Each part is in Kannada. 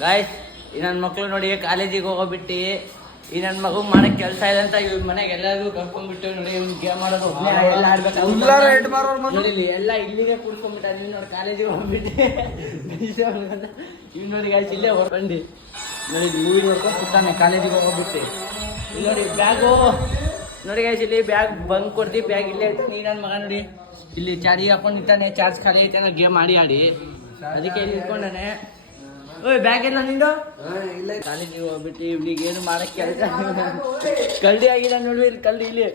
ಗಾಯ್ಸ್ ಈ ನನ್ನ ಮಕ್ಳು ನೋಡಿ ಕಾಲೇಜಿಗೆ ಹೋಗೋಬಿಟ್ಟು ಈ ನನ್ನ ಮಗು ಮಾಡಕ್ ಕೆಲಸ ಇದೆ ಅಂತ ಇವ್ರ ಮನೆಗೆ ಎಲ್ಲರಿಗೂ ಕರ್ಕೊಂಡ್ಬಿಟ್ಟು ನೋಡಿ ಇವ್ನು ಗೇಮ್ ಮಾಡೋದು ಎಲ್ಲ ಆಡ್ಬೇಕು ನೋಡಿ ಎಲ್ಲ ಇಲ್ಲಿಗೆ ಕುಡ್ಕೊಂಡ್ಬಿಟ್ಟ ನೀವು ನೋಡಿ ಕಾಲೇಜಿಗೆ ಹೋಗ್ಬಿಟ್ಟು ಇವ್ ನೋಡಿ ಗಾಯ್ಸ್ ಇಲ್ಲೇ ಹೊರ್ಕೊಂಡು ನೋಡಿ ಮೂವಿ ನೋಡ್ಕೊಂಡು ಕೂತಾನೆ ಕಾಲೇಜಿಗೆ ಹೋಗ್ಬಿಟ್ಟು ಇಲ್ಲಿ ನೋಡಿ ಬ್ಯಾಗು ನೋಡಿ ಗಾಯ್ಸ್ ಇಲ್ಲಿ ಬ್ಯಾಗ್ ಬಂಕ್ ಕೊಡ್ತೀವಿ ಬ್ಯಾಗ್ ಇಲ್ಲೇ ಇತ್ತು ನೀ ನನ್ನ ಮಗ ನೋಡಿ ಇಲ್ಲಿ ಚಾರ್ಜಿಗೆ ಹಾಕೊಂಡು ನಿಂತಾನೆ ಚಾರ್ಜ್ ಖಾಲಿ ಐತೆ ಗೇಮ್ ಆಡಿ ಅದಕ್ಕೆ ಇಲ್ಲಿ ಇಟ್ಕೊಂಡಾನೆ ಓಯ್ ಬ್ಯಾಗ್ ಎಲ್ಲ ನಿಂದು ಇಲ್ಲ ಕಾಲೇಜಿಗೆ ಹೋಗ್ಬಿಟ್ಟು ಇವ್ನಿಗೆ ಏನು ಮಾಡಕ್ ಕೆಲಸ ಕಲ್ಡಿ ಆಗಿಲ್ಲ ನೋಡಿ ಇಲ್ಲಿ ಕಲ್ಡಿ ಇಲ್ಲಿ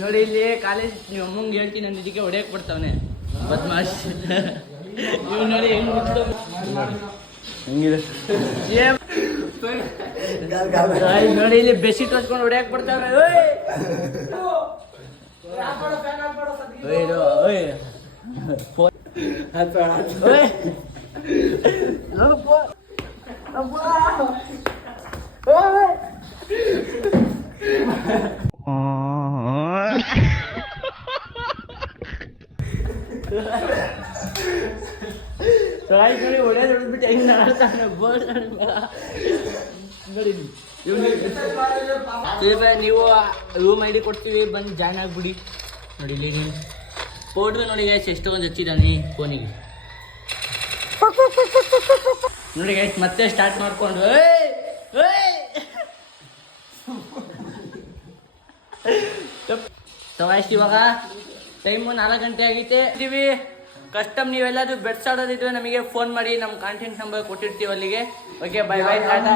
ನೋಡಿ ಇಲ್ಲಿ ಕಾಲೇಜ್ ನೀವು ಅಮ್ಮಂಗೆ ಹೇಳ್ತೀನಿ ನನ್ನ ಇದಕ್ಕೆ ಹೊಡೆಯಕ್ ಬಿಡ್ತಾವನೆ ಬದ್ಮಾಶ್ ನೀವು ನೋಡಿ ಹೆಂಗ್ ಹೆಂಗಿದೆ ನೋಡಿ ಇಲ್ಲಿ ಬೆಡ್ಶೀಟ್ ಹೊಚ್ಕೊಂಡು ಹೊಡೆಯಕ್ ಬಿಡ್ತಾವ್ರೆ ನೋಡಿ ಹೊಡೆಯೋದು ಹೊಡೆದ್ಬಿಟ್ಟು ಹೆಂಗ್ ಆಡ್ತಾನೆ ಬೋಲ್ ನೋಡಿ ನೀವು ರೂಮ್ ಐಡಿ ಕೊಡ್ತೀವಿ ಬಂದು ಜಾಯ್ನ್ ಆಗ್ಬಿಡಿ ನೋಡಿ ಇಲ್ಲಿ ಫೋಟೋ ನೋಡಿ ಗೈಸ್ ಎಷ್ಟೊಂದು ಹಚ್ಚಿದ್ದಾನೆ ಫೋನಿಗೆ ನೋಡಿ ಗೈಸ್ ಮತ್ತೆ ಸ್ಟಾರ್ಟ್ ಮಾಡ್ಕೊಂಡು ಗೈಸ್ ಇವಾಗ ಟೈಮು 4 ಗಂಟೆ ಆಗೈತೆ ಇದ್ದೀವಿ ಕಸ್ಟಮ್ ನೀವೆಲ್ಲಾದ್ರೂ ಬೆಡ್ಸ್ ಆಡೋದಿದ್ರೆ ನಮಗೆ ಫೋನ್ ಮಾಡಿ ನಮ್ಮ ಕಾಂಟ್ಯಾಕ್ಟ್ ನಂಬರ್ ಕೊಟ್ಟಿರ್ತೀವಿ ಅಲ್ಲಿಗೆ ಓಕೆ ಬೈ ಬೈ ಟಾಟಾ